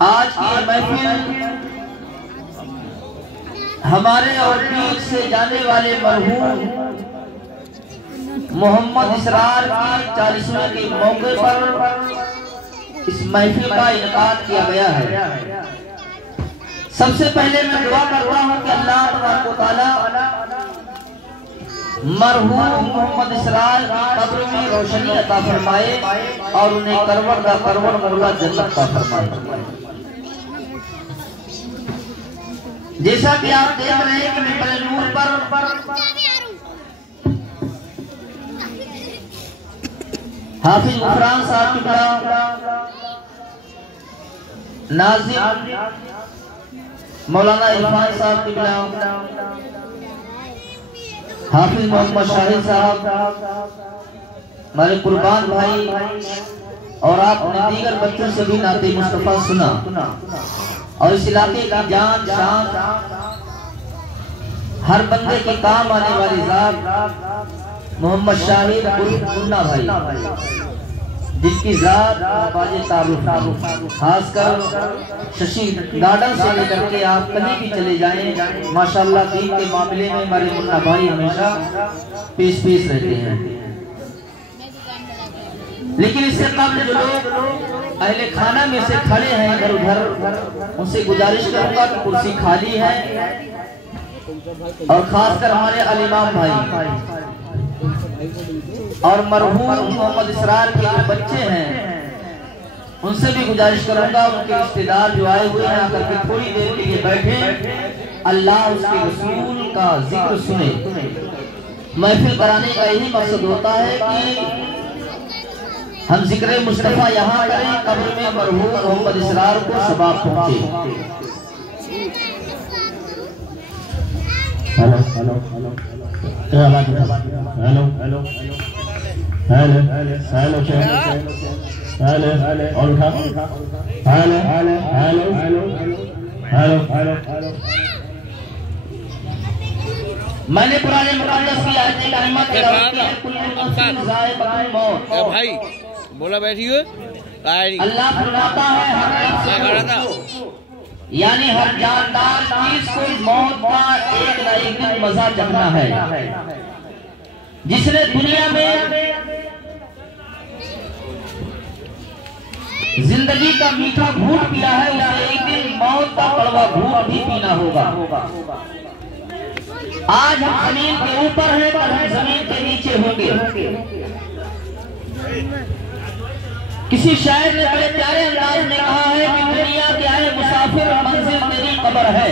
آج کی محفل ہمارے اور بیچ سے جانے والے مرحوم محمد اسرار کی 40ویں کے موقع پر اس محفل کا انعقاد کیا گیا ہے۔ سب سے پہلے میں دعا کرتا ہوں کہ اللہ تبارک و تعالی مرحوم محمد اسرار کی قبر میں روشنی عطا فرمائے اور انہیں کروڑ کا کروڑ مولا جنت عطا فرمائے۔ جیسا کہ آپ دیکھ رہے ہیں کہ ممبر نور پر حافظ غفران صاحب کی بلا ناظم مولانا عرفان صاحب کی بلا حافظ محمد شاہد صاحب ہمارے قربان بھائی اور آپ نے دیگر بچوں سے بھی نعت مصطفیٰ سنا اور اس علاقے کی جان شان ہر بندے کے کام آنے والی ذات محمد شاہد منا بھائی جس کی ذات باج تعارف خاص کر ششی گارڈن سے لے کر کے آپ کہیں بھی چلے جائیں ماشاءاللہ دین کے معاملے میں ہمارے منا بھائی ہمیشہ پیش رہتے ہیں۔ لیکن اس سے قبل جو لوگ اہل خانہ میں سے کھڑے ہیں ادھر ادھر ان سے گزارش کروں گا کہ کرسی خالی ہے اور خاص کر ہمارے الامام بھائی اور مرحوم محمد اسرار کے جو بچے ہیں ان سے بھی گزارش کروں گا ان کے رشتہ دار جو آئے ہوئے ہیں آ کر کے تھوڑی دیر کے لیے بیٹھے اللہ اس کے رسول کا ذکر سنے۔ محفل کرانے کا یہی مقصد ہوتا ہے کہ ہم ذکر مصطفیٰ یہاں کریں قبر میں مرحوم محمد اسرار کو ثواب پہنچے۔ میں نے قرآن مقدس کی آیت کریمہ تلاوت کی ہے کل نفس ذائقۃ الموت۔ بھائی بولا بیٹھی ہو اللہ فرماتا ہے ہر نفس یعنی ہر جاندار چیز کو موت کا ایک نہ ایک دن مزہ چکھنا ہے۔ جس نے دنیا میں زندگی کا میٹھا گھونٹ پیا ہے اسے ایک دن موت کا کڑوا گھونٹ بھی پینا ہوگا۔ آج ہم زمین کے اوپر ہیں کل ہم زمین کے نیچے ہوں گے۔ کسی شاعر نے بڑے پیارے انداز میں کہا ہے کہ دنیا کے آئے مسافر منزل تیری قبر ہے۔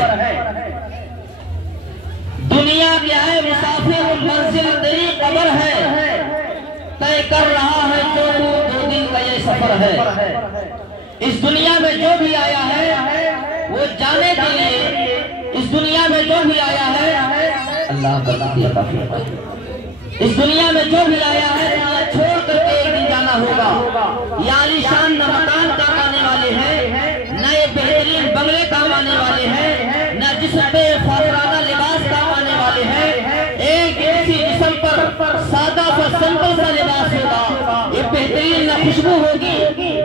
دنیا کے آئے مسافر منزل تیری قبر ہے، طے کر رہا ہے جو دو دن کا یہ سفر ہے۔ اس دنیا میں جو بھی آیا ہے وہ جانے کے لیے، اس دنیا میں جو بھی آیا ہے اللہ برکت عطا فرمائے، اس دنیا میں جو بھی آیا ہے دنیا چھوڑ کر کے ایک دن جانا ہوگا۔ یا علی شان نہ مکان کام آنے والے ہیں، نہ یہ بہترین بنگلے کام آنے والے ہیں، نہ جسم پہ فخرانہ لباس کام آنے والے ہیں۔ ایک کسی جسم پر سادہ سا سمپل سا لباس ہوگا، یہ بہترین نہ خوشبو ہوگی،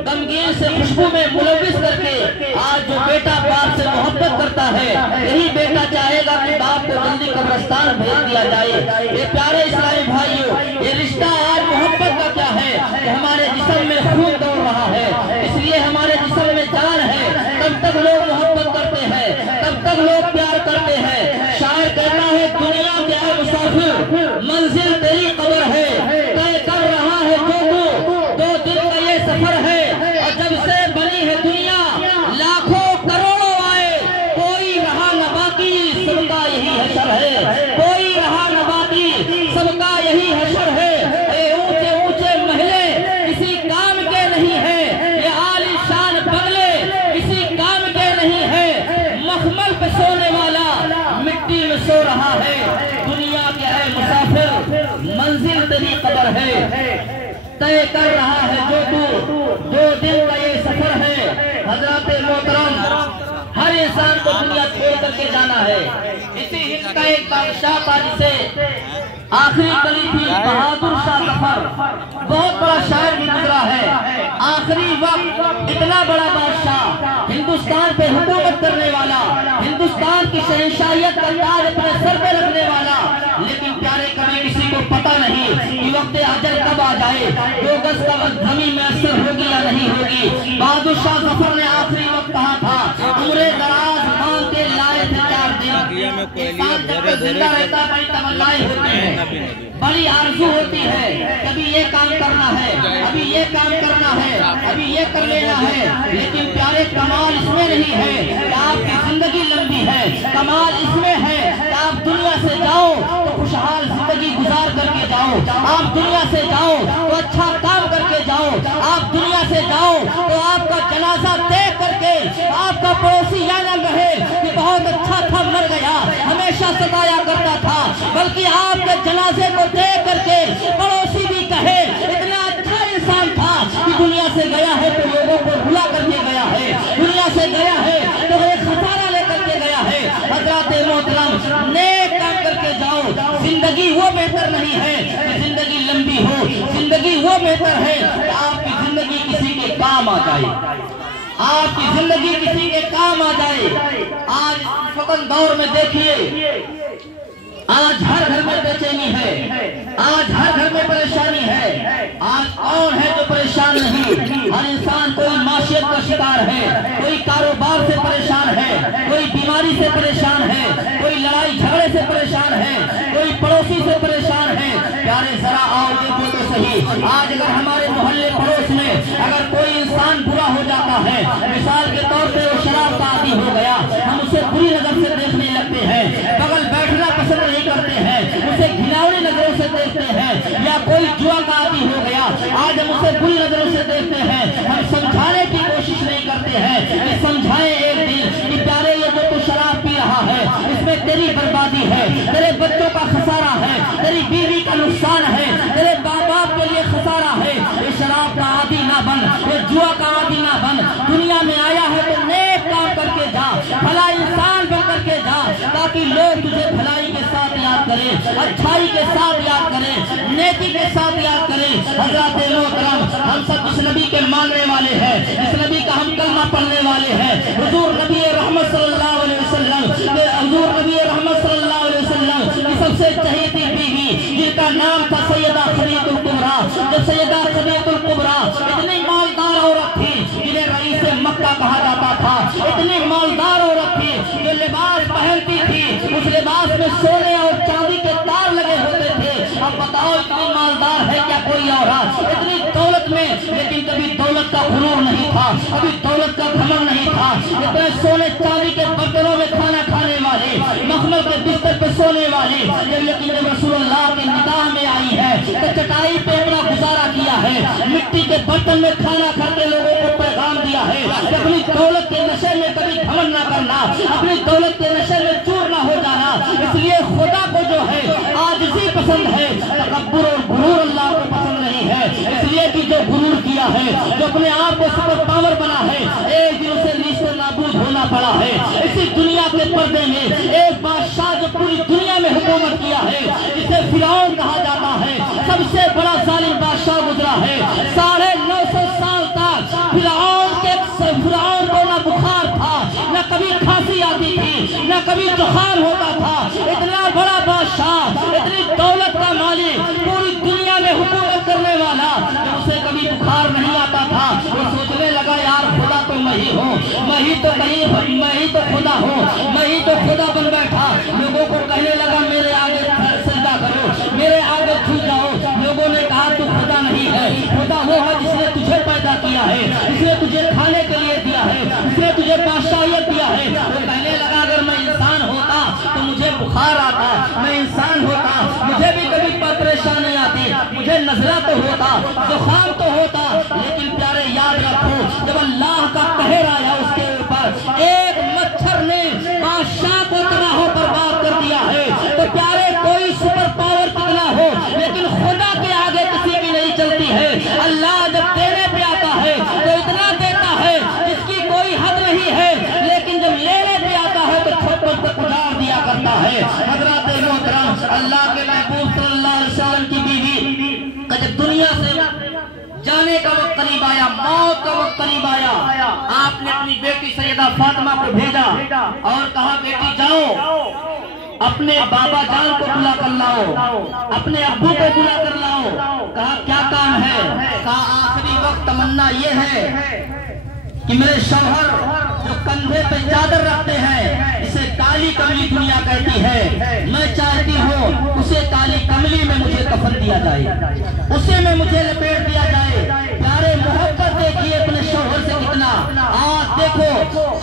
غمگین سے خوشبو میں ملوث کر کے آج جو بیٹا باپ سے محبت کرتا ہے یہی بیٹا چاہے گا کہ باپ کو جلدی قبرستان بھیج دیا جائے۔ یہ پیارے اسلامی بھائیوں، یہ رشتہ آج محبت کا کیا ہے کہ ہمارے جسم میں خون دوڑ رہا ہے، اس لیے ہمارے جسم میں جان ہے۔ تب تک لوگ محبت کرتے ہیں، تب تک لوگ پیار کرتے ہیں۔ شاعر کہتا ہے دنیا کے آئے مسافر منزل تیری قبر ہے، طے کر رہا ہے جو دو دن کا یہ سفر ہے۔ اور جب سے بنی ہے دنیا لاکھوں کروڑوں آئے، کوئی رہا نہ باقی سب کا یہی حشر ہے، کوئی رہا نہ باقی سب کا یہی حشر ہے۔ اے اونچے اونچے محلے کسی کام کے نہیں ہیں، یہ عالی شان بنگلے کسی کام کے نہیں ہیں، مخمل پہ سونے والا مٹی میں سو رہا ہے۔ دنیا کے ہے مسافر منزل تیری قبر ہے، طے کر رہا ہے جو دو دن کا یہ سفر ہے۔ حضرات محترم، ہر انسان کو دنیا چھوڑ کر کے جانا ہے۔ اسی ہند کا ایک بادشاہ تھا جسے آخری کلی تھی بہادر شاہ ظفر، بہت بڑا شاعر بھی گزرا ہے۔ آخری وقت اتنا بڑا بادشاہ ہندوستان پہ حکومت کرنے والا، ہندوستان کی شہنشاہیت کا تاج اپنے سر پہ رکھنے والا، لیکن پیارے کبھی کسی کو پتہ نہیں کہ وقت اجل کب آ جائے، 2 گز کا وقت زمین میں اثر ہوگی یا نہیں ہوگی۔ بہادر شاہ ظفر نے آخری وقت کہا تھا، عمر دراز مانگ کے لائے تھے 4 دن۔ انسان جب تک زندہ رہتا بڑی تمنائیں ہوتی ہیں، بڑی آرزو ہوتی ہے، کبھی یہ کام کرنا ہے، ابھی یہ کام کرنا ہے، ابھی یہ کر لینا ہے، لیکن پیارے کمال اس میں نہیں ہے کہ آپ کی زندگی لمبی ہے، کمال اس میں ہے کہ آپ دنیا سے جاؤ تو خوشحال زندگی گزار کر کے جاؤ، آپ دنیا سے جاؤ تو اچھا کام کر کے جاؤ، آپ دنیا سے جاؤ تو آپ کا جنازہ دیکھ کر کے آپ کا پڑوسی یہ نہ کہے کہ بہت اچھا تھا مر گیا، ہمیشہ ستایا کرتا تھا، بلکہ آپ کے جنازے کو دیکھ کر کے پڑوسی بھی کہے اتنا اچھا انسان تھا کہ دنیا سے گیا ہے تو لوگوں کو بھلا کر کے گیا ہے، دنیا سے گیا ہے تو ایک خسارہ لے کر کے گیا ہے۔ حضرات محترم، نیک کام کر کے جاؤ، زندگی وہ بہتر نہیں ہے کہ زندگی لمبی ہو، زندگی وہ بہتر ہے کہ آپ کی زندگی کسی کے کام آ جائے، آپ کی زندگی کسی کے کام آ جائے۔ آج فقط دور میں دیکھیے، آج ہر گھر میں بے چینی ہے، آج ہر گھر میں پریشانی ہے، آج کون ہے جو پریشان نہیں؟ ہر انسان کوئی معاشیت کا شکار ہے، کوئی کاروبار سے پریشان ہے، کوئی بیماری سے پریشان ہے، کوئی لڑائی جھگڑے سے پریشان ہے، کوئی پڑوسی سے پریشان ہے۔ پیارے ذرا آؤ دیکھو تو صحیح، آج اگر ہمارے محلے پڑوس میں اگر کوئی انسان برا ہو جاتا ہے، مثال کے طور پہ وہ شراب کا عادی ہو گیا، ہم اسے بری نظر سے دیکھنے لگتے ہیں، بغل بیٹھنا پسند نہیں کرتے ہیں، اسے گھناؤنی نظروں سے دیکھتے ہیں، یا کوئی جوا کا عادی ہو گیا، آج ہم اسے بری نظروں سے دیکھتے ہیں، ہم سمجھانے کی کوشش نہیں کرتے ہیں کہ سمجھائیں ایک دن کہ پیارے یہ جو تو شراب پی رہا ہے اس میں تیری بربادی ہے، تیرے بچوں کا خسارہ ہے، تیری بیوی کا نقصان ہے، تیرے باپ کے لیے خسارہ ہے، یہ شراب کا عادی نہ بن، یہ جوا کا عادی نہ بن، دنیا میں آیا ہے تو نیک کام کر کے جا، بھلا انسان بن کر کے جا، تاکہ لوگ تجھے بھلائی کے ساتھ یاد کریں، اچھائی کے ساتھ یاد کریں، نیکی کے ساتھ یاد کریں۔ حضرات محترم، ہم سب اس نبی کے ماننے والے ہیں، اس نبی کا ہم کلمہ پڑھنے والے ہیں، حضور نبی رحمت صلی اللہ علیہ وسلم، حضور نبی رحمت صلی اللہ علیہ وسلم کی سب سے چہیتی بیوی جن کا نام تھا سیدہ خدیجہ الکبریٰ، جب سیدہ خدیجہ الکبریٰ اتنی مالدار عورت تھی جنہیں رئیس مکہ کہا جاتا تھا، اتنی مالدار عورت تھی جو لباس پہنتی تھی اس لباس میں سونے اور چاندی کے تار لگے ہوتے تھے۔ اب بتاؤ اتنی مالدار ہے کیا کوئی عورت اتنی دولت میں، لیکن کبھی دولت کا غرور نہیں تھا، کبھی دولت کا گھمنڈ نہیں تھا، اتنے سونے چاندی کے برتنوں میں کھانا کھانے والے، مخمل کے بستر پہ سونے والے، جب رسول اللہ کے نکاح میں آئی ہے تو چٹائی پہ اپنا گزارا کیا ہے، مٹی کے برتن میں کھانا کھا کے لوگوں کو پیغام دیا ہے کہ اپنی دولت کے نشے میں کبھی گھمنڈ نہ کرنا، اپنی دولت کے نشے میں چور نہ ہو جانا۔ اس لیے خدا کو جو ہے عاجزی پسند ہے، تکبر اور غرور اللہ کو پسند نہیں ہے، اس لیے کہ جو غرور کیا ہے، جو اپنے آپ کو سپر پاور بنا ہے، ایک دن اسے نیست و نابود ہونا پڑا ہے۔ اسی دنیا کے پردے میں ایک بادشاہ جو پوری دنیا میں حکومت کیا ہے، جسے فرعون کہا جاتا ہے، سب سے بڑا ظالم بادشاہ گزرا ہے، 950 سال تک فرعون کو نہ بخار تھا، نہ کبھی کھانسی آتی تھی، نہ کبھی زکام ہوتا تھا، اتنا بڑا بادشاہ، اتنی دولت کا مالک، پوری دنیا میں حکومت کرنے والا، اسے کبھی بخار نہیں آتا تھا۔ وہ سوچنے لگا یار خدا تو میں ہی ہوں، میں ہی تو خدا ہوں، میں ہی تو خدا بن بیٹھا۔ لوگوں کو کہنے لگا میرے آگے سجدہ کرو، میرے آگے جھک جاؤ۔ لوگوں نے کہا تو خدا نہیں ہے، خدا وہ ہے جس نے تجھے پیدا کیا ہے، جس نے تجھے کھانے کے لیے دیا ہے، جس نے تجھے بادشاہیت دیا ہے۔ وہ کہنے لگا اگر میں انسان ہوتا تو مجھے بخار آتا، میں انسان ہوتا مجھے بھی کبھی پریشانی آتی، مجھے نزلہ تو ہوتا، زکام تو ہوتا، لیکن پیارے یاد رکھو جب اللہ کا قہر آیا اس کے اوپر، ایک مچھر نے بادشاہ کو تباہ जाने का वक्त करीब आया, मौत का वक्त करीब आया, आपने अपनी बेटी सैयदा फातिमा को भेजा और कहा बेटी जाओ अपने बाबा जान को बुला कर लाओ, अपने अब्बू को बुला कर लाओ। कहा क्या काम है? कहा आखिरी वक्त तमन्ना ये है कि मेरे शौहर जो कंधे पे चादर रखते हैं, इसे काली कमली दुनिया कहती है, मैं चाहती हूँ उसे काली कमली में मुझे कफन दिया जाए, उसे में मुझे लपेट दिया जाए। प्यारे मोहब्बत देखिए अपने शौहर से कितना। आज देखो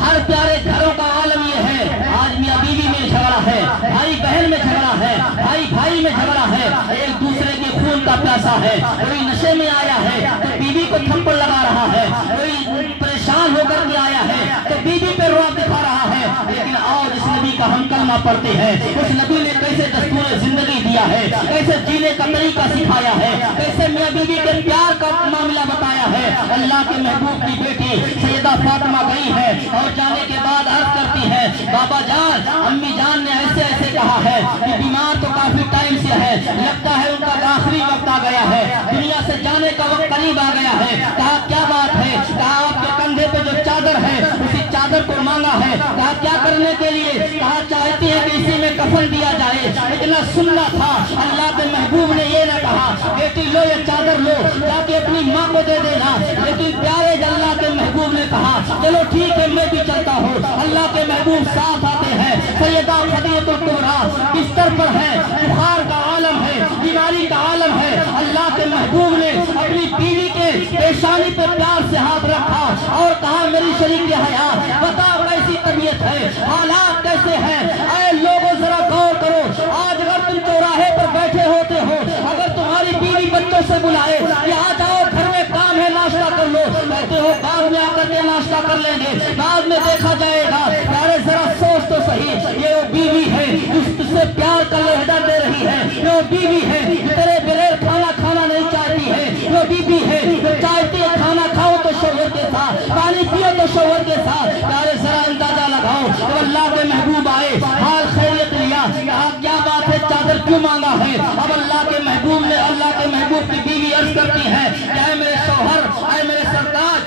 हर प्यारे घरों का आलम ये है, आज मियां बीवी में झगड़ा है, भाई बहन में झगड़ा है, भाई भाई में झगड़ा है, एक दूसरे के खून का प्यासा है, कोई नशे में आया है तो बीवी को थप्पड़ लगा रहा है, कोई परेशान होकर के आया है तो बीवी पे रुआब दिखा रहा है। लेकिन और इस नबी का हम कलमा पढ़ते हैं, उस नबी ने कैसे दस्तूर जिंदगी दिया है, कैसे जीने का तरीका सिखाया है, कैसे मियां बीवी के प्यार का मामला बताया है। अल्लाह के महबूब की बेटी सैयदा फातिमा गई है और जाने के बाद अर्ज करती है बाबा जान अम्मी जान ने ऐसे ऐसे कहा है कि बीमार तो काफी टाइम से है, लगता है उनका आखिरी वक्त आ गया है, दुनिया से जाने का वक्त करीब आ गया है। कहा क्या बात है? कहा आपके कंधे पे जो चादर है उसी चादर को मांगा है। कहा क्या करने के लिए? कहा चाहती है कि इसी में कफन दिया जाए। इतना सुनना था, अल्लाह के महबूब ने ये ना कहा बेटी लो ये चादर लो जाके अपनी माँ को दे देना, लेकिन प्यारे अल्लाह के महबूब ने कहा चलो ठीक है मैं भी चलता हूँ। अल्लाह के महबूब साथ आते हैं, सैयदा खदीजतुल कुबरा बिस्तर पर है, बुखार का आलम है, बीमारी का आलम है। अल्लाह के महबूब ने अपनी बीवी के पेशानी पे प्यार से हाथ रखा और कहा मेरी शरीक हया बता कैसी तबीयत है, हालात कैसे हैं? ऐ लोगों जरा गौर करो, आज अगर तुम चौराहे पर बैठे होते हो, अगर तुम्हारी बीवी बच्चों से बुलाए कि आ जाओ घर में काम है नाश्ता कर लो, कहते हो बाद में आकर के नाश्ता कर लेंगे, बाद में देखा जाएगा। अरे जरा सोच तो सही, ये वो बीवी है जिससे प्यार का लहदा दे रही है, ये वो बीवी है तेरे बगैर खाना खाना नहीं चाहती है, वो बीवी है जो चाहती है खाना खाओ तो शौहर के साथ, पानी पियो तो शौहर के साथ। अरे जरा अंदाजा लगाओ तो अल्लाह के महबूब आए, हाल खैरियत लिया, कहा क्या बात है चादर क्यों मांगा है? अब अल्लाह के महबूब ने अल्लाह के महबूब की बीवी अर्ज करती है क्या मेरे शौहर, आए मेरे सरताज,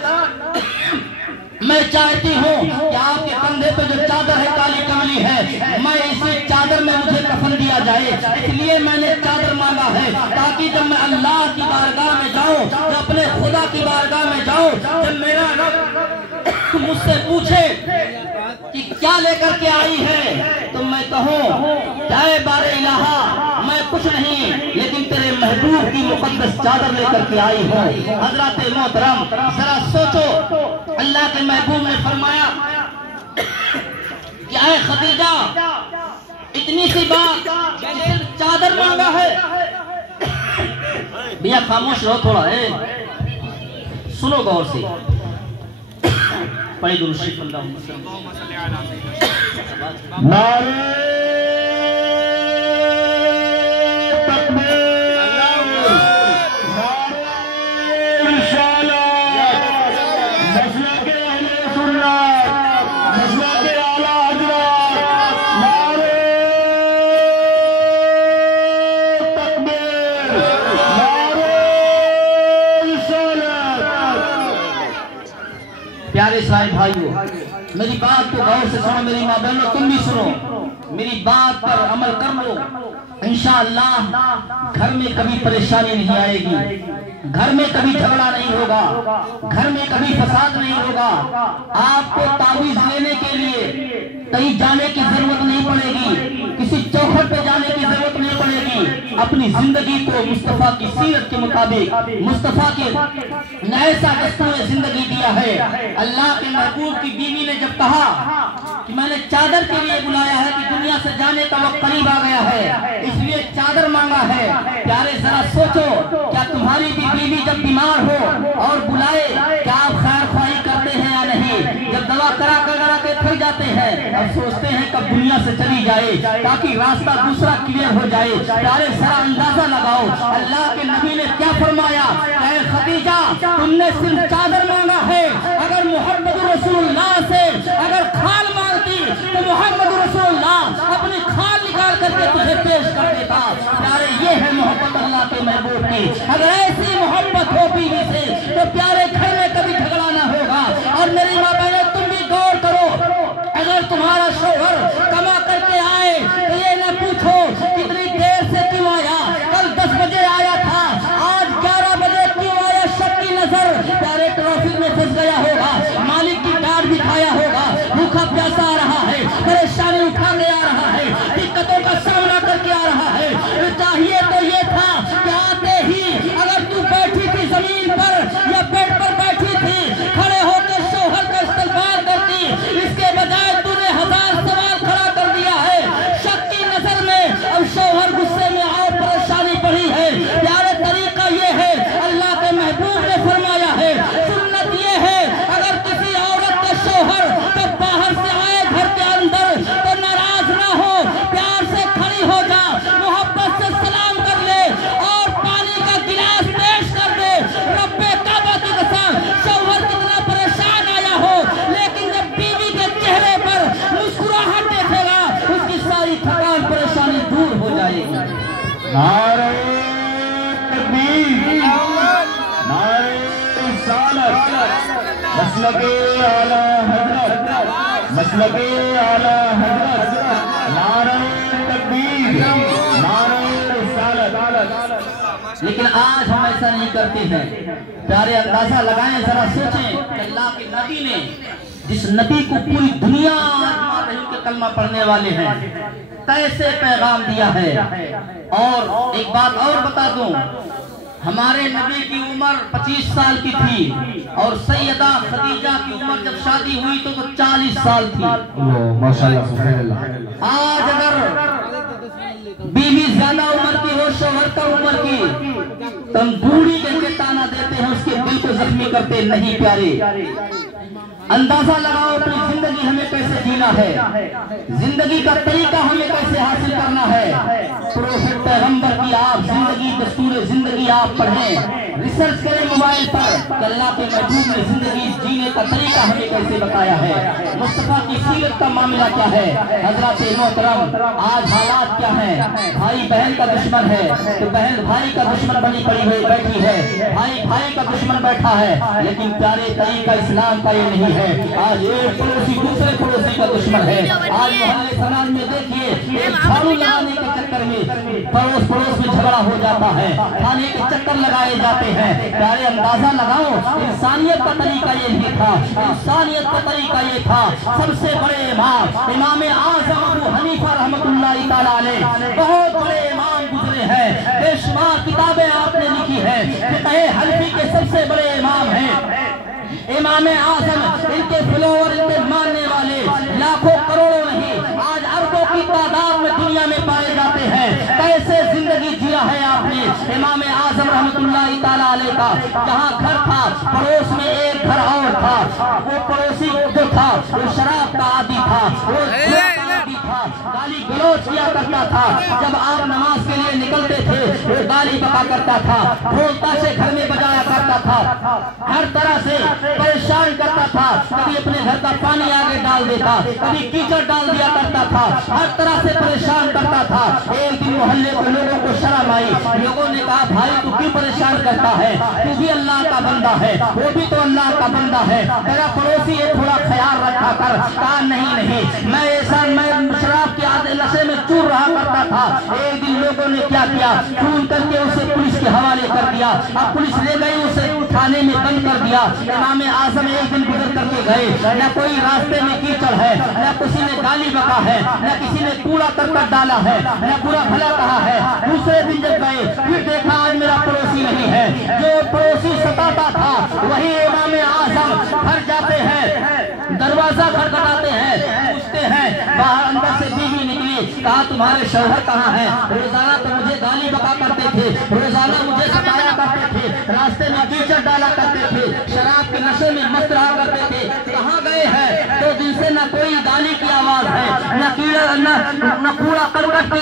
मैं चाहती हूँ कि आपके कंधे पे जो चादर है काली कमली है, मैं इसी चादर में मुझे कफन दिया जाए, इसलिए मैंने चादर मांगा है ताकि जब मैं अल्लाह की बारगाह में जाऊँ, जब अपने खुदा की बारगाह में जाऊँ, जब मेरा रब मुझसे पूछे कि क्या लेकर के आई है तो मैं कहूँ चाहे बारे इलाहा मैं कुछ नहीं लेकिन तेरे महबूब की मुकद्दस चादर लेकर के आई हूँ। हजरत मोहतरम जरा सोचो, अल्लाह के महबूब ने फरमाया कि ऐ खदीजा इतनी सी बात सिर्फ चादर मांगा है। भैया खामोश रहो थोड़ा है, सुनो गौर से। पढ़ी दुरूद शरीफ प्यारे साहिब भाइयों, मेरी बात को गौर से सुनो, मेरी माँ बहनों तुम भी सुनो, मेरी बात पर अमल कर लो, इंशाअल्लाह घर में कभी परेशानी नहीं आएगी, घर में कभी झगड़ा नहीं होगा, घर में कभी फसाद नहीं होगा। आपको तावीज लेने के लिए कहीं जाने की जरूरत नहीं पड़ेगी, किसी चौखट पे जाने की जरूरत नहीं पड़ेगी। अपनी जिंदगी को मुस्तफा की सीरत के मुताबिक, मुस्तफा के ऐसा दस्तूर जिंदगी दिया है। अल्लाह के महबूब की बीवी ने जब कहा कि मैंने चादर के लिए बुलाया है कि दुनिया से जाने का वक्त करीब आ गया है, इसलिए चादर मांगा है। प्यारे जरा सोचो, क्या तुम्हारी भी बीवी जब बीमार हो और बुलाए क्या आप खैर ख्वाही करते हैं या नहीं? जब दवा करा के थक जाते हैं, अब सोचते हैं कब दुनिया से चली जाए ताकि रास्ता दूसरा क्लियर हो जाए। प्यारे जरा अंदाजा लगाओ, अल्लाह के नबी ने क्या फरमाया, ऐ खदीजा तुमने सिर्फ चादर मांगा है, अगर मोहम्मद रसूलुल्लाह से अगर खाल मांगती तो मोहम्मद रसूलुल्लाह अपनी खाल निकाल करके तुझे पेश कर देता। प्यारे ये है मोहब्बत अल्लाह के के महबूब की। अगर ऐसी मोहब्बत हो बीवी से तो प्यारे घर में कभी झगड़ा ना होगा। और मेरी माँ बहनों, तुम भी गौर करो, अगर तुम्हारा शौहर कमा करके आए तो ये न पूछो कितनी देर से क्यों आया, कल 10 बजे आया था, आज 11 बजे क्यों आया। शक की नजर, प्यारे ट्रैफिक में फंस गया होगा, मालिक की डांट भी खाया होगा, भूखा प्यासा आ रहा है, परेशानी उठा के आ रहा है, दिक्कतों का सामना करके आ रहा है। तो चाहिए तो ये था कि आते ही अगर तू बैठी थी जमीन पर या बेड पर बैठी थी, खड़े होकर शौहर का इस्तेमाल करती, इसके बजाय तूने 1000 सवाल खड़ा कर दिया है शक की नजर में। अब शौहर गुस्से में और परेशानी बढ़ी है। प्यारे तरीका ये है, अल्लाह के महबूब ने फरमाया है, सुन्नत ये है, अगर किसी औरत का शौहर जब बाहर से आए घर के अंदर तो नाराज ना हो, प्यार से खड़ी हो जा, मोहब्बत से सलाम कर ले और पानी का गिलास पेश कर दे। रब्बे काबा की कसम, शौहर कितना परेशान आया हो, लेकिन जब बीवी के चेहरे पर मुस्कुराहट देखेगा, उसकी सारी थकान परेशानी दूर हो जाएगी। नारे तकबीर, नारे रिसालत, मसलके आला हज़रत, मसलके आला हज़रत, नारे तकबीर, नारे रिसालत। लेकिन आज हम ऐसा नहीं करते हैं। प्यारे अंदाजा लगाएं, जरा सोचें कि अल्लाह के नबी ने, जिस नबी को पूरी दुनिया के कलमा पढ़ने वाले हैं, कैसे पैगाम दिया है। और एक बात और बता दूं, हमारे नबी की उम्र 25 साल की थी और सैयदा खदीजा की उम्र जब शादी हुई तो 40 साल थी। माशाअल्लाह, सुभानअल्लाह। आज अगर बीवी ज्यादा उम्र की हो, शौहर कम उम्र की, तो हम बूढ़ी करके ताना देते हैं, उसके दिल को जख्मी करते नहीं। प्यारे अंदाजा लगाओ अपनी जिंदगी हमें कैसे जीना है, जिंदगी का तरीका हमें कैसे हासिल करना है। प्रोफेट पैगंबर की आप जिंदगी, दस्तूर जिंदगी आप पढ़ें, रिसर्च करें मोबाइल पर कि अल्लाह के महबूब ने जिंदगी जीने का तरीका हमें कैसे बताया है, मुस्तफा की सीरत का मामला क्या है। हजरत मोहतरम, आज हालात क्या है, भाई बहन का दुश्मन है तो बहन भाई का दुश्मन बनी पड़ी हुई बैठी है, भाई भाई का दुश्मन बैठा है। लेकिन प्यारे तरीका इस्लाम का ये नहीं है। आज एक पड़ोसी दूसरे पड़ोसी का दुश्मन है। आज मोहल्ले समाज में देखिए, झाड़ू लगाने के चक्कर में पड़ोस पड़ोस में झगड़ा हो जाता है, खाने के चक्कर लगाए जाते हैं। प्यारे अंदाजा लगाओ, इंसानियत का तरीका ये नहीं था। इंसानियत का तरीका ये था, सबसे बड़े इमाम इमाम आज़म अबू हनीफा रहमतुल्लाह तआला अलैह, बहुत बड़े इमाम गुजरे हैं, बेशुमार किताबें आपने लिखी है, फिक़्ह हनफी के सबसे बड़े इमाम हैं इमाम आज़म। इनके फॉलोअर, इनके मानने वाले लाखों करोड़ों नहीं, आज अरबों की तादाद में दुनिया में पाए जाते हैं। कैसे जिंदगी जिया है आपने इमाम आज़म रहमतुल्लाह तआला अलैह का। जहाँ घर था, पड़ोस में एक घर और था, वो पड़ोसी जो था वो शराब का आदी था, वो था, गाली गलौज किया करता था। जब आप नमाज के लिए निकलते थे वो गाली बका करता था, ढोल ताशे घर में बजाया करता था, हर तरह से परेशान करता था। कभी अपने घर का पानी आगे डाल देता, कभी कीचड़ डाल दिया करता था, हर तरह से परेशान करता था। एक दिन मोहल्ले के लोगों को शर्म आई, लोगों ने कहा, भाई तू क्यों परेशान करता है, तू भी अल्लाह का बंदा है, वो भी तो अल्लाह का बंदा है, तेरा पड़ोसी ये थोड़ा ख्याल रखा कर। कहा नहीं, मैं ऐसा, मैं शराब के नशे में चूर रहा करता था। एक दिन लोगों ने क्या किया, खून करके उसे पुलिस के हवाले कर दिया। अब पुलिस ले गई, उसे थाने में बंद कर दिया। इमाम आज़म एक दिन गुजर करके गए, न कोई रास्ते में कीचड़ है, न किसी ने गाली बका है, न किसी ने कूड़ा करकट डाला है, न बुरा भला कहा है। दूसरे दिन जब गए, फिर देखा आज मेरा पड़ोसी नहीं है, जो पड़ोसी सताता था वही इमाम आज़म। घर जाते हैं, दरवाजा खटखटाते हैं, पूछते हैं, बाहर अंदर से बीवी निकली, कहा तुम्हारे शौहर कहाँ हैं? रोजाना तो मुझे गाली बका करते थे, रोजाना मुझे सताया करते थे, रास्ते में कीचड़ डाला करते थे, शराब के नशे में मस्त रहा करते थे, कहाँ गए हैं? 2 दिन से न कोई गाली की आवाज है, न कूड़ा करकट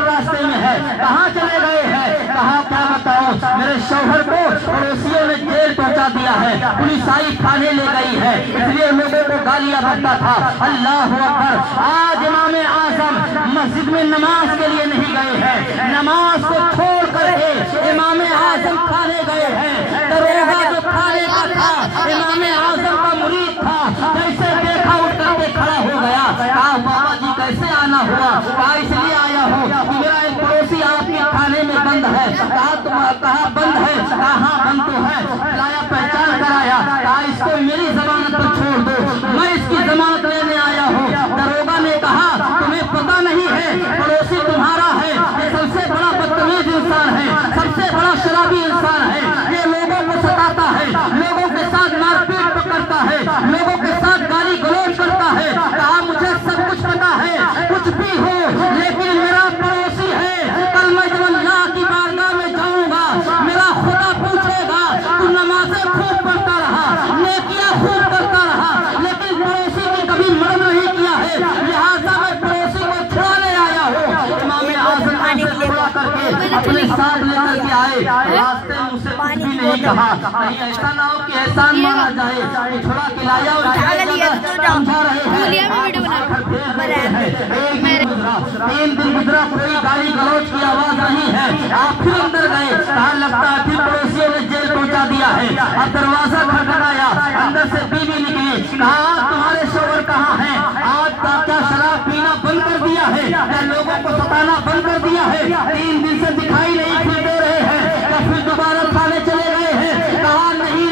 रास्ते में है, कहाँ चले गए हैं, कहाँ क्या बताओ। मेरे शौहर को पड़ोसियों ने जेल पहुंचा दिया है, पुलिस आई थाने ले गई है, इसलिए लोगों को गालियां बकता था। अल्लाह अकबर। आज इमाम आजम मस्जिद में नमाज के लिए नहीं गए हैं, नमाज को छोड़ करके इमाम आजम थाने गए हैं। दरोगा जो थाने का था इमाम आजम का मुरीद था, जैसे देखा उठ करके खड़ा हो गया। कहा बाबा जी कैसे आना हुआ? कहा इसलिए आया हूँ कि मेरा एक पड़ोसी आपके थाने में बंद है। कहा बंद है? कहा हाँ बंद तो है। लाया पहचान कराया, कहा इसको मेरी जमानत पर छोड़ दो, मैं इसकी जमानत लेने आया हूँ। दरोगा ने कहा तुम्हें पता नहीं है पड़ोसी तुम्हारा है, ये सबसे बड़ा बदतमीज इंसान है, सबसे बड़ा शराबी इंसान है, ये लोगों को सताता है, लोगों के साथ मारपीट करता है, लोगों के साथ गाली गलौज करता है। कहा मुझे सब कुछ पता है, कुछ भी हो लेकिन मेरा पड़ोसी है। कल मैं जब अल्लाह की बारगाह में जाऊंगा, मेरा खुदा पूछेगा तू नमाज़ें खूब पढ़ता रहा, नेकियां खूब करता रहा, लेकिन पड़ोसी की कभी मर्म नहीं किया है, लिहाजा मैं पड़ोसी को छुड़ाने आया हूँ। इमाम आज़म से छुड़ा करके अपने साथ लेकर के आए, रास्ते में उसे कुछ भी नहीं कहा। कहीं ऐसा ना हो कि एहसान माना जाए, छुड़ा के लाया और समझा रहे हैं। 3 दिन गुजरा, कोई गाली गलौज की आवाज नहीं है। आप फिर अंदर गए, कहा लगता है फिर पड़ोसियों ने जेल पहुंचा दिया है। अब दरवाजा खटखटाया, अंदर से बीवी निकली, कहा तुम्हारे शौहर कहाँ हैं? आज क्या शराब पीना बंद कर दिया है या लोगों को सताना बंद कर दिया है? 3 दिन से दिखाई नहीं फिर दे रहे हैं, या फिर दोबारा थाने चले गए हैं? कहा नहीं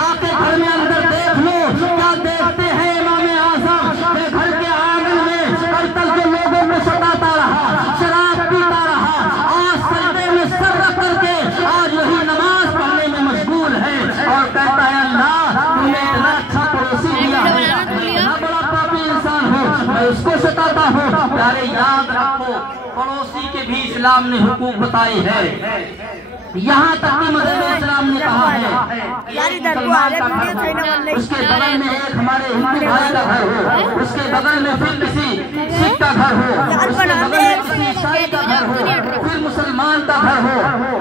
आके घर में अंदर देख लो। क्या देखते हैं इमाम आजम? घर के आंगन में कल तक जो लोगों को सताता रहा, शराब पीता रहा, आज सजदे में सर रख करके आज वही नमाज पढ़ने में मशगूल है और कहता है अल्लाह तुमने इतना अच्छा पड़ोसी दिया है, इतना बड़ा पापी इंसान हो, मैं उसको सताता हूँ। प्यारे याद रखो पड़ोसी के भी इस्लाम ने हुकूक बताई है। यहाँ तक कि मज़हब इस्लाम ने कहा है उसके बगल में एक हमारे हिंदू भाई का घर हो, उसके बगल में फिर किसी सिख का घर हो, उसके बगल में किसी ईसाई का घर हो, फिर मुसलमान का घर हो।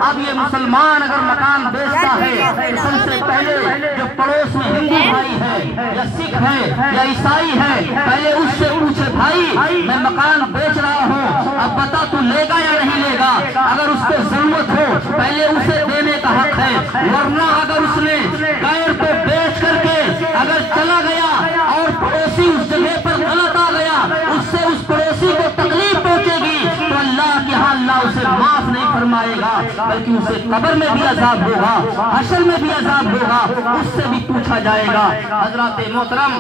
अब ये मुसलमान अगर मकान बेचता है तो सबसे पहले जो पड़ोस में हिंदू भाई है या सिख है या ईसाई है, पहले उससे पूछे भाई मैं मकान बेच रहा हूँ, अब बता तू लेगा या नहीं लेगा। अगर उसको जरूरत हो पहले उसे देने का हक है, वरना अगर उसने गैर को बेच करके अगर चला गया और पड़ोसी उस जगह पर गलत आ गया, उससे उस पड़ोसी को तकलीफ पहुंचेगी तो अल्लाह के यहाँ अल्लाह उसे माफ नहीं फरमाएगा, बल्कि उसे कब्र में भी अजाब होगा, हश्र में भी अजाब होगा, उससे भी पूछा जाएगा। हजरत मोहतरम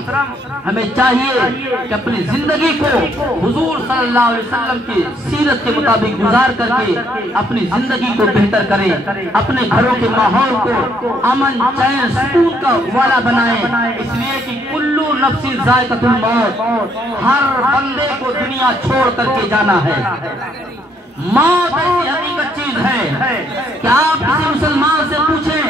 हमें चाहिए कि अपनी जिंदगी को हुजूर सल्लल्लाहु अलैहि वसल्लम की सीरत के मुताबिक गुजार करके अपनी जिंदगी को बेहतर करें, अपने घरों के माहौल को अमन चैन सुकून का वाला बनाएं। इसलिए कि कुल्लू नफ्सिन जायकातुल मौत, हर बंदे को दुनिया छोड़ करके जाना है। मौत ऐसी हकीकत चीज है कि आप किसी मुसलमान से पूछें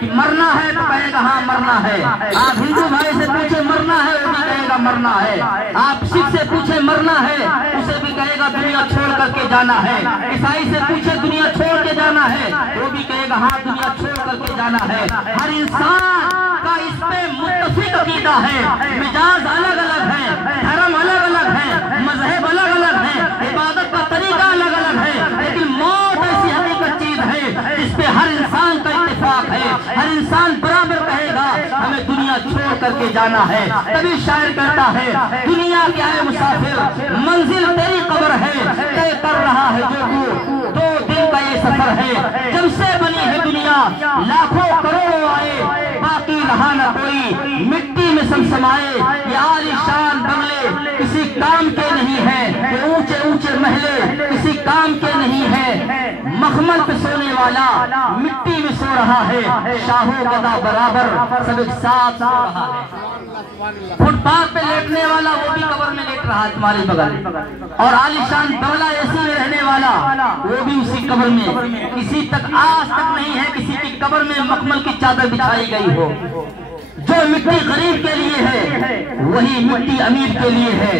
कि मरना है तो कहेगा हाँ मरना है। आप हिंदू भाई से पूछे मरना है वो भी कहेगा मरना है। आप सिख से पूछे मरना है उसे भी कहेगा दुनिया छोड़ करके जाना है। ईसाई से पूछे दुनिया छोड़ के जाना है वो भी कहेगा हाँ दुनिया छोड़ करके जाना है। हर इंसान का इस पे मुत्तफिक अकीदा है, मिजाज अलग अलग है, धर्म अलग अलग है, मजहब अलग अलग है, इबादत का तरीका अलग अलग है, लेकिन मौत ऐसी हकीकत चीज है जिस पे हर इंसान का इत्तेफाक है। हर इंसान बराबर कहेगा हमें दुनिया छोड़ करके जाना है। तभी शायर कहता है दुनिया क्या है मुसाफिर, मंजिल तेरी कब्र है, तय कर रहा है जो तू 2 दिन का ये सफर है। जब से बनी है दुनिया लाखों करोड़ों आए, बाकी रहा न कोई, मिट्टी में सब समाए। ये आलीशान बंगले किसी काम के नहीं है, ये ऊंचे ऊंचे महले किसी काम के नहीं है। मखमल पे सोने वाला मिट्टी में सो रहा है, शाहो गदा बराबर सब एक साथ सो रहा है। फुटपाथ पे लेटने वाला वो भी कब्र में लेट रहा है तुम्हारे बगल, और आलीशान बंगला एसी में रहने वाला वो भी उसी कब्र में। किसी तक आज तक नहीं है किसी की कब्र में मखमल की चादर बिछाई गई हो। जो جو مٹی غریب کے لیے ہے وہی مٹی امیر کے لیے ہے،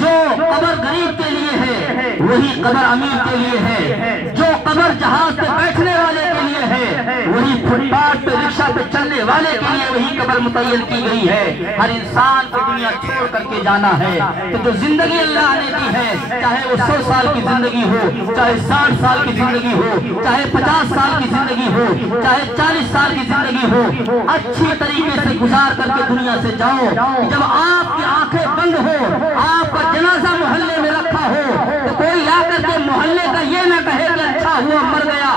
جو قبر غریب کے لیے ہے وہی قبر امیر کے لیے ہے، جو قبر جہاز پہ بیٹھنے والے کے لیے ہے وہی فٹ پاتھ پہ رکشہ پہ چلنے والے کے لیے وہی قبر متعین کی گئی ہے۔ ہر انسان کو دنیا چھوڑ کر کے جانا ہے، تو جو زندگی اللہ نے دی ہے، چاہے وہ 100 سال کی زندگی ہو، چاہے 60 سال کی زندگی ہو، چاہے 50 سال کی زندگی ہو، چاہے 40 سال کی زندگی ہو، اچھی طریقے سے گزار کر کے دنیا سے جاؤ۔ جب آپ کی آنکھیں بند ہو، آپ کا جنازہ محلے میں رکھا ہو، تو کوئی آ کر کے محلے کا یہ نہ کہے کہ اچھا ہوا مر گیا،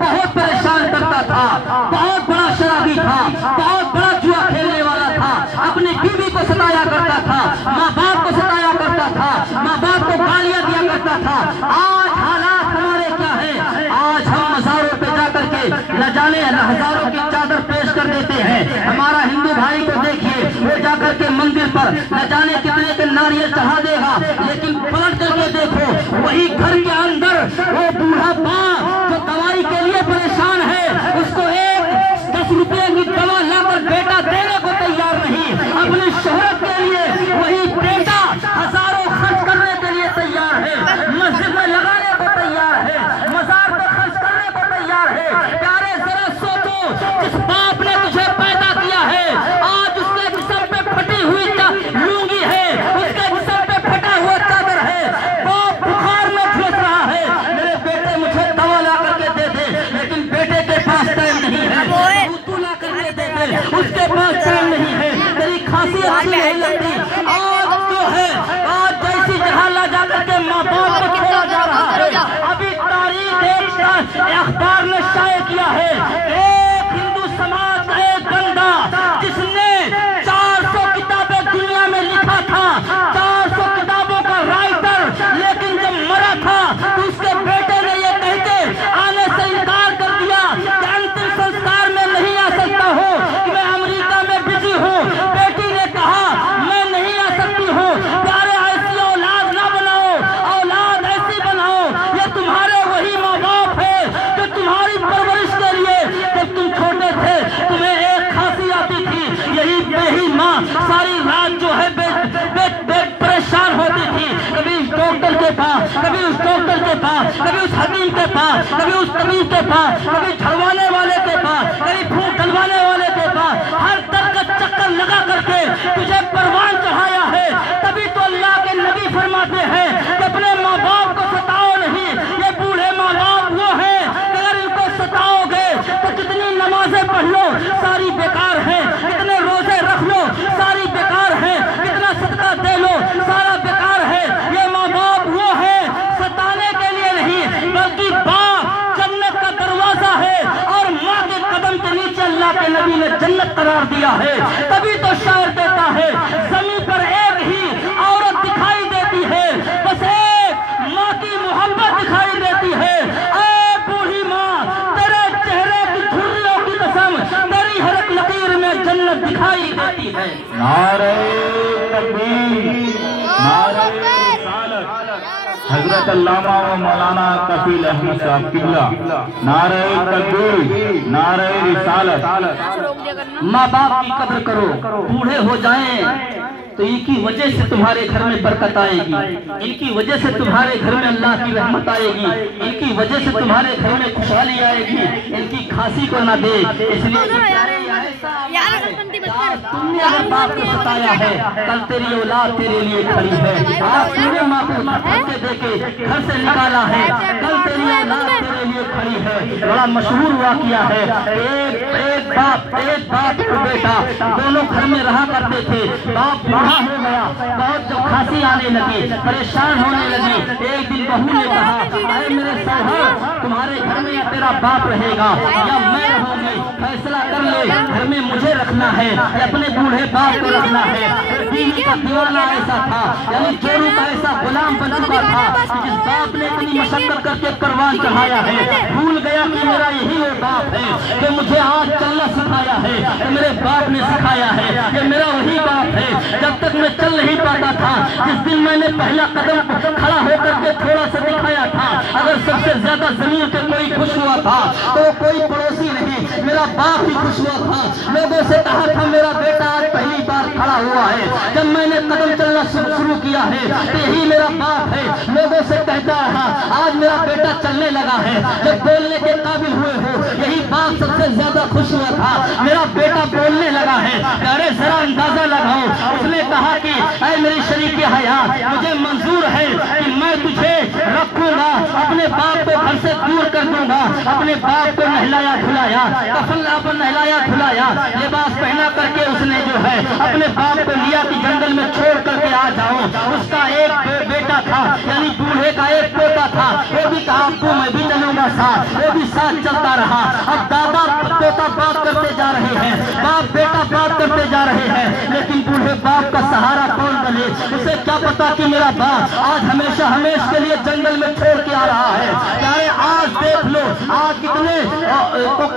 بہت پریشان کرتا تھا، بہت بڑا شرابی تھا، بہت بڑا جوا کھیلنے والا تھا، اپنی بیوی کو ستایا کرتا تھا، ماں باپ کو ستایا کرتا تھا، ماں باپ کو گالیاں دیا کرتا تھا۔ آج حالات ہمارے کیا ہیں؟ آج ہم مزاروں پہ جا کر کے نہ جانے ہزاروں کی چادر پیش کر دیتے ہیں۔ ہمارا ہندو بھائی کو دیکھیے، وہ جا کر کے مندر پر نہ جانے کتنے کے ناریل چڑھا دے گا، لیکن پلٹ کر کے دیکھو وہی گھر کے اندر وہ بوڑھا باپ جو دوائی کے لیے پریشان ہے، اس کو 10 روپے کی دوا لا کر بیٹا دینے کو تیار نہیں، اپنی شہرت کے لیے وہی بیٹا ہزاروں خرچ کرنے کے لیے تیار ہے، مسجد میں لگانے کو تیار ہے، مزار پہ خرچ کرنے کو تیار ہے۔ پیارے ذرا سوچو، جس باپ نے تجھے پیدا کیا ہے، آج اس کے جسم پہ پھٹی ہوئی لونگی ہے، اس کے جسم پہ پھٹا ہوا چادر ہے، وہ بخار میں جھلس رہا ہے، میرے بیٹے مجھے دوا لا کر کے دے دے، لیکن بیٹے کے پاس ٹائم نہیں ہے، تو لا کر کے دے دے، اس کے پاس ٹائم نہیں ہے، تیری کھانسی اچھی نہیں لگتی۔ آج جو ہے، آج جیسی جہاں لا جا کر کے ماں باپ کو چھوڑا جا رہا ہے۔ ابھی تاریخ اخبار نے شائع کیا ہے، ایک ہندو سماج کا ایک بندہ جس نے 400 کتابیں دنیا میں لکھا تھا، 400 کتابوں کا رائٹر، لیکن جب مرا تھا تو اس کے بیٹے نے یہ کہتے آنے سے انکار کر دیا کہ انتم سنسکار میں نہیں آ سکتا ہوں کہ میں امریکہ میں بزی ہوں۔ بیٹی نے کہا میں نہیں آ سکتی ہوں، پیارے ایسی اولاد نہ بناؤ، اولاد ایسی بناؤ، یہ تمہارے وہی ماں باپ ہے جو تمہاری پرورش کے لیے جب تم چھوٹے تھے تمہیں ایک کھانسی آتی تھی، یہی بے ماں ساری رات جو ہے پریشان ہوتی تھی، کبھی اس ڈاکٹر کے پاس، کبھی اس ڈاکٹر کے پاس، کبھی اس حکیم کے پاس، کبھی اس طبیب کے پاس، کبھی جھڑوانے والے کے پاس، کبھی پھونک ڈلوانے والے کے پاس، ہر طرح کا چکر لگا کر کے تجھے پروان چڑھایا ہے۔ تبھی تو اللہ کے نبی فرماتے ہیں کہ اپنے ماں باپ کو ستاؤ نہیں، یہ بوڑھے ماں باپ وہ ہیں کہ اگر ان کو ستاؤ گے تو کتنی نمازیں پڑھ لو ساری بیکار ہیں، کتنے روزے رکھ لو ساری بیکار ہیں، کتنا صدقہ دے لو سارا بیکار ہے۔ یہ ماں باپ وہ ہیں ستانے کے لیے نہیں، بلکہ باپ جنت کا دروازہ ہے، اور ماں کے قدم کے نیچے اللہ کے نبی نے جنت قرار دیا ہے۔ تبھی تو شاعر دیتا ہے زمین پر ایک ہی عورت دکھائی دیتی ہے، بس ایک ماں کی محبت دکھائی دیتی ہے۔ اے بوڑھی ماں، تیرے چہرے کی جھریوں کی قسم، تیری ہر ایک لکیر میں جنت دکھائی دیتی ہے۔ نعرہ تکبیر، نعرہ رسالت، حضرت علامہ و مولانا کفیل احمد صاحب قبلہ، نعرہ تکبیر، نعرہ رسالت۔ ماں باپ کی قدر کرو، بوڑھے ہو جائیں تو ان کی وجہ سے تمہارے گھر میں برکت آئے گی، ان کی وجہ سے تمہارے گھر میں اللہ کی رحمت آئے گی، ان کی وجہ سے تمہارے گھر میں خوشحالی آئے گی، ان کی کھانسی کو نہ دے۔ اس لیے تم نے اگر باپ کو ستایا ہے، کل تیری اولاد تیرے لیے کھڑی ہے۔ آج تم نے ماں کو دھکے دے کے گھر سے نکالا ہے، کل تیری اولاد تیرے لیے کھڑی ہے۔ بڑا مشہور واقعہ ہے، ایک باپ اور بیٹا دونوں گھر میں رہا کرتے تھے۔ باپ بوڑھا ہو گیا، بہت جب کھانسی آنے لگی، پریشان ہونے لگی، ایک دن بہو نے کہا اے میرے شوہر، تمہارے گھر میں یا تیرا باپ رہے گا یا میں رہوں گی، فیصلہ کر لے، گھر میں مجھے رکھنا ہے یا اپنے بوڑھے باپ کو رکھنا ہے۔ بیوی کا دیوانہ ایسا تھا، یعنی چوروں کا ایسا غلام بن چکا تھا کہ جس باپ نے اتنی مشقت کر کے پروان چڑھایا ہے، بھول گیا کہ میرا یہی وہ باپ ہے جو مجھے آج چلنا سکھایا ہے، کہ میرے باپ نے سکھایا ہے، کہ میرا وہی باپ ہے۔ جب تک میں چل نہیں پاتا تھا، جس دن میں نے پہلا قدم کھڑا ہو کر کے تھوڑا سا دکھایا تھا، اگر سب سے زیادہ زمین پہ کوئی خوش ہوا تھا تو وہ کوئی پڑوسی نہیں، میرا मेरा बाप ही खुश हुआ था। लोगों से कहा था मेरा बेटा आज पहली बार खड़ा हुआ है, जब मैंने कदम चलना शुरू किया है तो यही मेरा बाप है। लोगों से कहता रहा आज मेरा बेटा चलने लगा है, जब बोलने के काबिल हुए हो यही बाप सबसे ज्यादा खुश हुआ था, मेरा बेटा बोलने लगा है। अरे जरा अंदाजा लगाओ, उसने कहा कि ऐ मेरी शरीक हया, मुझे मंजूर है कि मैं तुझे रखूंगा, अपने बाप को घर से दूर कर दूंगा। अपने बाप को नहलाया धुलाया, कफन पर नहलाया धुलाया, लिबास पहना करके उसने जो है अपने बाप को लिया कि जंगल में छोड़ करके आ जाओ। उसका एक बेटा था, यानी बूढ़े का एक पोता था, वो भी कहा अब्बू मैं भी चलूंगा साथ, वो भी साथ चलता रहा। अब दादा पोता बात करते जा रहे हैं, बाप बेटा बात करते जा रहे हैं, लेकिन बूढ़े बाप का सहारा कौन बने? उसे क्या पता कि मेरा बाप आज हमेशा हमेशा के लिए जंगल में छोड़ के आ रहा है। चाहे आज देख लो आज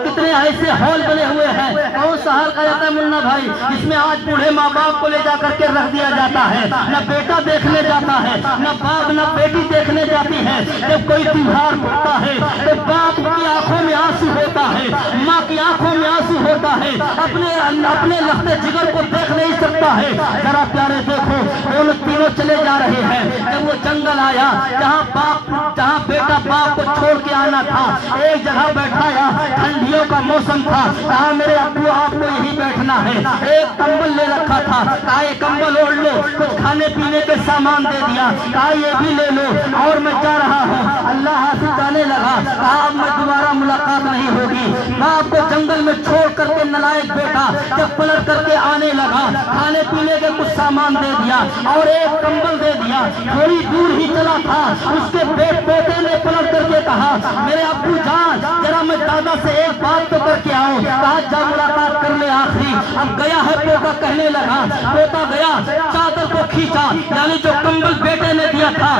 कितने ऐसे हॉल बने हुए हैं, कौन सा हाल का जाता है मुन्ना भाई, जिसमें आज बूढ़े माँ बाप को ले जा करके रख दिया जाता है, न बेटा देखने जाता है, न बाप न बेटी देखने जाती है। जब कोई त्योहार होता है तो बाप की आंखों में आंसू होता है, माँ की आंखों में आंसू होता है, अपने लखते जिगर को देख नहीं सकता है। जरा प्यारे देखो दोनों तीनों चले जा रहे हैं। जब वो जंगल आया जहाँ बेटा बाप को छोड़ के आना था, एक जगह बैठाया, ठंडियों का मौसम था, कहा मेरे अब्बू आपको यही बैठना है। एक कंबल ले रखा था, कहा ये कंबल ओढ़ लो, कुछ खाने पीने के सामान दे दिया, कहा ये भी ले लो और मैं जा रहा हूँ। अल्लाह हाफिज जाने लगा, कहा अब मैं दोबारा मुलाकात नहीं होगी। बाप को जंगल में छोड़ करके नलायक बेटा जब पलट करके आने लगा, खाने पीने के कुछ सामान दे दिया और एक कंबल दे दिया। थोड़ी दूर ही चला था, उसके पोते ने पलट करके कहा मेरे अब्बू जान जरा मैं दादा से एक बात तो करके आऊं। कहा जा मुलाकात कर ले आखिरी। अब गया है पोता, कहने लगा पोता गया, चादर को खींचा, यानी जो कंबल बेटे ने दिया था,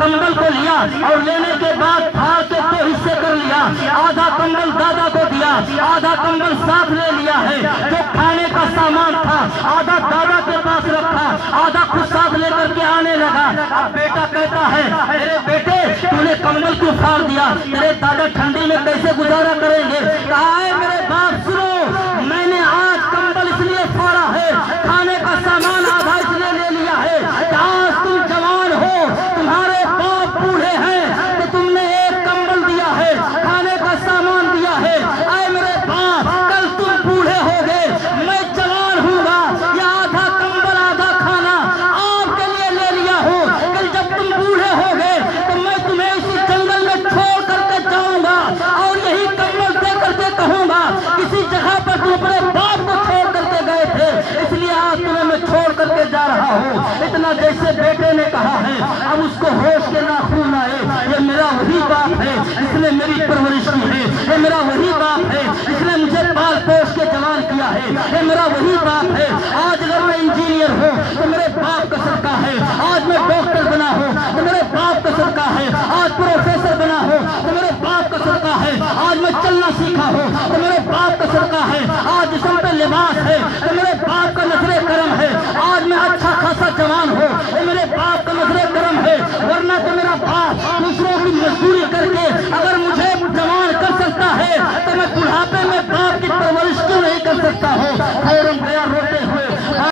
कंबल को लिया और लेने के बाद फाड़ के 2 हिस्से कर लिया। आधा कंबल दादा को दिया, आधा कंबल साथ ले लिया है। जो खाने का सामान था आधा दादा के पास रखा, आधा खुद साथ लेकर के आने लगा। अब बेटा कहता है मेरे बेटे तूने कंबल क्यों फाड़ दिया, तेरे दादा ठंडी में कैसे गुजारा करेंगे? कहा है मेरे बाप सुनो, मैंने आज कंबल इसलिए फाड़ा है, खाने का सामान आधा इसलिए ले लिया है, आज तुम जवान हो, तुम्हारे बाप बूढ़े हैं तो तुमने एक कंबल दिया है, खाने का सामान दिया है। आए मेरे बाप कल तुम बूढ़े हो गए, मैं जवान हूँगा, या आधा कंबल आधा खाना आपके लिए ले लिया हो। कल जब तुम बूढ़े हो गए तो मैं तुम्हें इसी जंगल में छोड़ करके जाऊंगा और यही कंबल दे करके कहूंगा किसी जगह पर तुम अपने बाप को छोड़ करके गए थे, इसलिए आज तुम्हें मैं छोड़ करके जा रहा हूँ। इतना जैसे बेटे